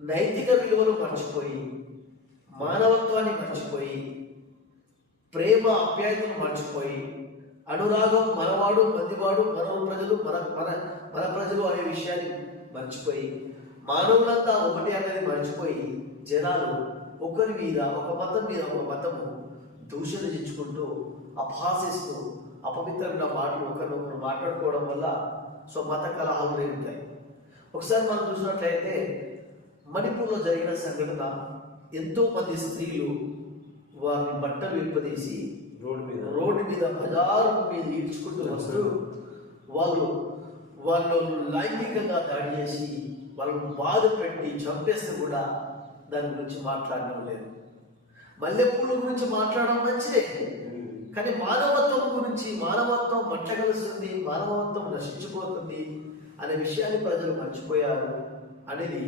నైతిక విలువలు మర్చిపోయి మానవత్వాన్ని మర్చిపోయి ప్రేమ అప్యాయతను మర్చిపోయి అనురాగం మనవాడు మందివాడు మన ప్రజలు మన మన మన ప్రజలు అనే విషయాన్ని మర్చిపోయి మానవులంతా ఒకటి అనేది మర్చిపోయి జనాలు ఒకరి మీద ఒక మతం మీద ఒక మతము దూషణ దించుకుంటూ అపహాసిస్తూ అపవిత్రమైన మాటలు ఒకరినొకరు మాట్లాడుకోవడం వల్ల సో మత కలహాలు రేగుతాయి. ఒకసారి మనం చూసినట్లయితే మణిపూర్లో జరిగిన సంఘటన ఎంతో మంది స్త్రీలు వారిని బట్టలు విప్పదీసి రోడ్డు మీద. రోడ్డు మీద బజారు మీద ఈడ్చుకుంటూ వస్తూ వాళ్ళు వాళ్ళు లైంగికంగా దాడి చేసి వాళ్ళను బాధ పెట్టి చంపేస్తే కూడా దాని గురించి మాట్లాడడం లేదు. మల్లెపూల గురించి మాట్లాడడం మంచిదే. కానీ మానవత్వం గురించి మానవత్వం మట్టగలుస్తుంది మానవత్వం నశించిపోతుంది అనే విషయాన్ని ప్రజలు మర్చిపోయారు అనేది